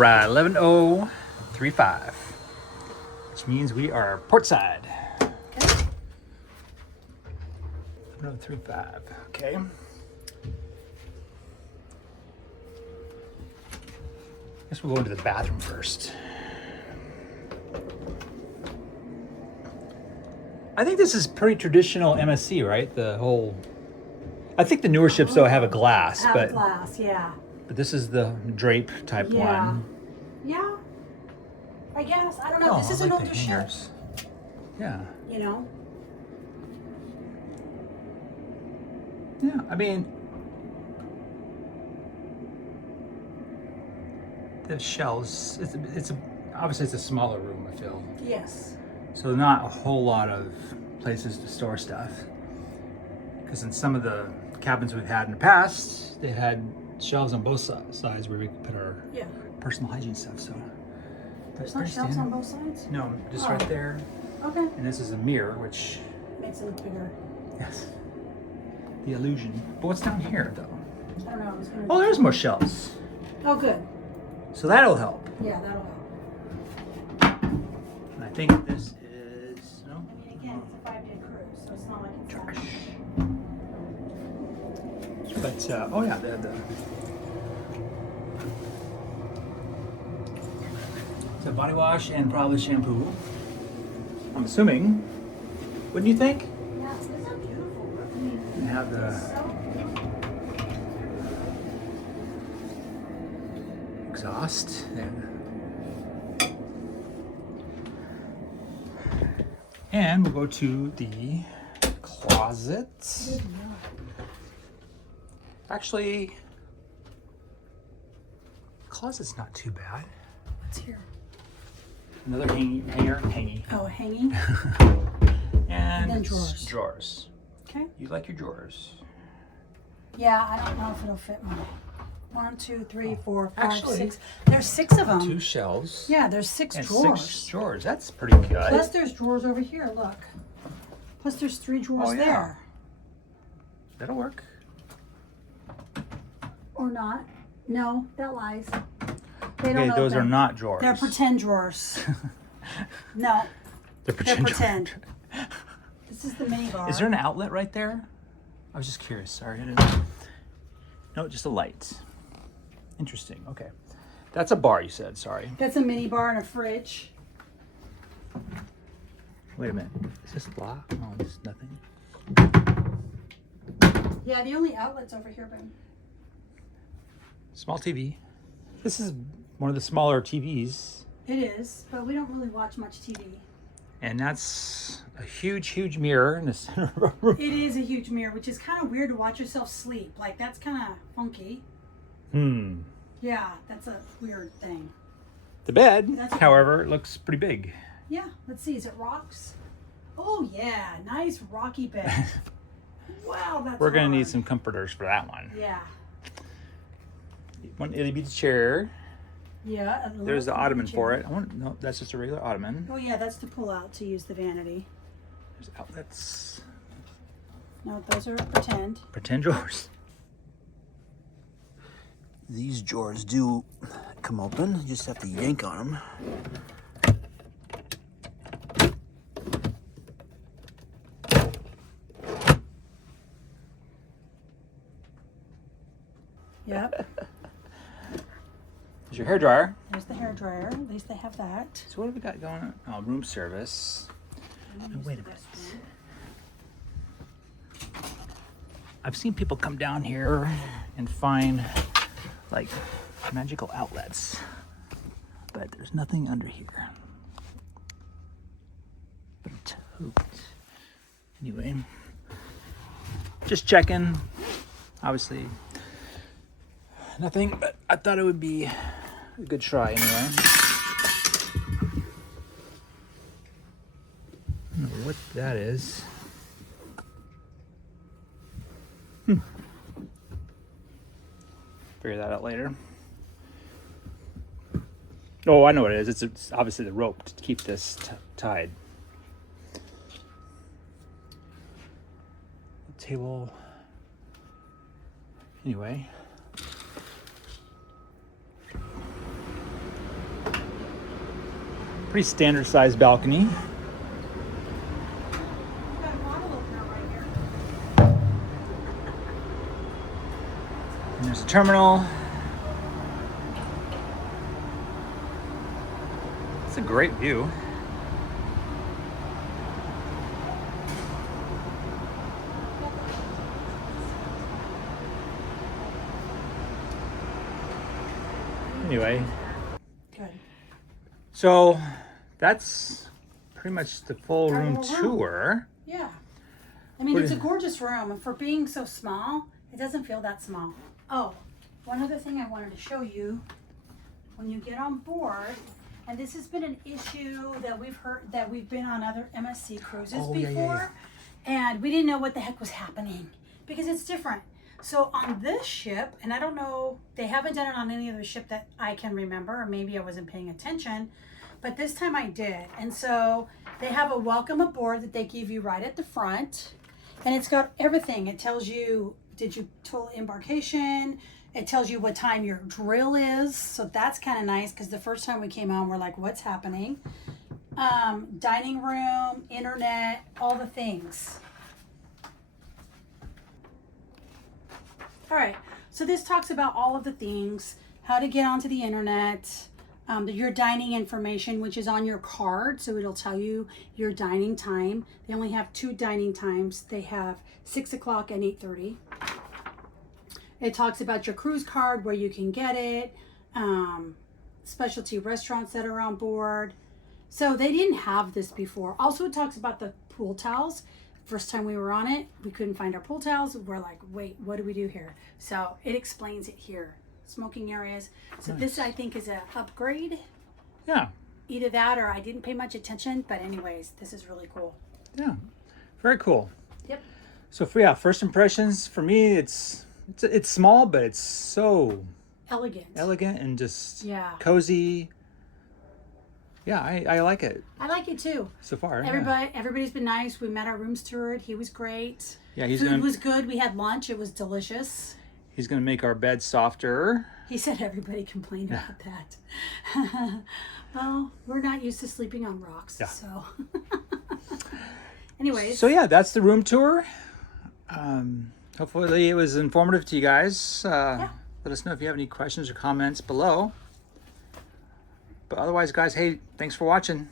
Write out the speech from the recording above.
right, 11:035, which means we are port side. Okay. 11:035. Okay. Guess we'll go into the bathroom first. I think this is pretty traditional MSC, right? The whole. I think the newer ships though have a glass, Have but glass, yeah. but this is the drape type Yeah. one. Yeah. I guess. I don't know. Oh, This is I an like the older ship. hangers. Yeah. You know? Yeah. I mean, the shells. Obviously it's a smaller room. I feel. Yes. So not a whole lot of places to store stuff. Because in some of the cabins we've had in the past, they had shelves on both sides where we could put our personal hygiene stuff. So there's not shelves on both sides? No, just right there. Okay. And this is a mirror, which makes it look bigger. Yes. The illusion. But what's down here though? I don't know. Oh, there's more shelves. Oh, good. So that'll help. Yeah, that'll help. And I think this is no. I mean, again, it's a 5-day cruise, so it's not like it's Trash. But oh yeah, it's a body wash and probably shampoo. I'm assuming. Wouldn't you think? Yeah, these are beautiful. I mean, And have the exhaust and we'll go to the closet. Actually, closet's not too bad. What's here? Another hanger. Oh, hanging. And then drawers. Drawers. Okay. You like your drawers? Yeah, I don't know if it'll fit mine. 1, 2, 3, 4, 5, Actually, 6. There's 6 of them. 2 shelves. Yeah, there's 6 and drawers. 6 drawers. That's pretty good. Plus there's drawers over here, look. Plus there's 3 drawers there. That'll work. Or not. No, that lies. They don't Those open. are not drawers. They're pretend drawers. No. They're pretend. pretend. This is the mini bar. Is there an outlet right there? I was just curious. Sorry. No, just a light. Interesting. Okay. That's a bar, you said. Sorry. That's a mini bar and a fridge. Wait a minute. Is this locked? No, it's nothing. Yeah, the only outlet's over here, Ben. Small TV. This is one of the smaller TVs. It is, but we don't really watch much TV. And that's a huge mirror in the center of our room. It is a huge mirror, which is kind of weird to watch yourself sleep. Like, that's kind of funky. Yeah, that's a weird thing. The bed, however, looks pretty big. Yeah, let's see. Is it rocks? Oh, yeah. Nice rocky bed. Wow, that's We're going to need hard. some comforters for that one. Yeah. One itty bitty chair. Yeah. There's the ottoman for it. No, that's just a regular ottoman. Oh, yeah, that's to pull out to use the vanity. There's outlets. No, those are pretend. Pretend drawers. These drawers do come open. You just have to yank on them. Yep. There's your hair dryer. There's the hair dryer. At least they have that. So what have we got going on? Oh, room service. Oh, wait a minute. I've seen people come down here and find like magical outlets, but there's nothing under here. But a tote. Anyway, just checking. Obviously, nothing, but I thought it would be a good try anyway. I don't know what that is. Figure that out later. Oh, I know what it is. It's obviously the rope to keep this tied. Table. Anyway. Pretty standard sized balcony. We've got a bottle opener right here. And there's a terminal. It's a great view. Anyway, Good. so that's pretty much the full Our room whole room. tour. Yeah. I mean, What it's a is- gorgeous room, and for being so small, it doesn't feel that small. Oh, one other thing I wanted to show you. When you get on board, and this has been an issue that we've heard, that we've been on other MSC cruises Oh, yeah, before, yeah, and we didn't know what the heck was happening because it's different. So on this ship, and I don't know, they haven't done it on any other ship that I can remember, or maybe I wasn't paying attention, but this time I did. And so they have a welcome aboard that they give you right at the front, and it's got everything. It tells you, did you total embarkation? It tells you what time your drill is, so that's kind of nice because the first time we came on, we're like, what's happening? Dining room, internet, all the things. All right, so this talks about all of the things, how to get onto the internet, your dining information, which is on your card, so it'll tell you your dining time. They only have 2 dining times. They have 6 o'clock and 8:30. It talks about your cruise card, where you can get it, specialty restaurants that are on board. So they didn't have this before. Also, it talks about the pool towels. First time we were on it, we couldn't find our pool towels. We're like, wait, what do we do here? So it explains it here. Smoking areas. So Nice. this, I think, is an upgrade. Yeah, Either that or I didn't pay much attention. But anyways, this is really cool. yeah, very cool. Yep. So yeah, first impressions for me, it's small, but it's so Elegant. elegant and just Yeah. cozy. Yeah, I like it I like it too. so far. Everybody's been nice. We met our room steward. He was great. Yeah, he's Food gonna was good. We had lunch. It was delicious. he's gonna make our bed softer. He said everybody complained about that. Well, we're not used to sleeping on rocks, Yeah. so. Anyways, So yeah, that's the room tour. Hopefully it was informative to you guys. Let us know if you have any questions or comments below. But otherwise, guys, hey, thanks for watching.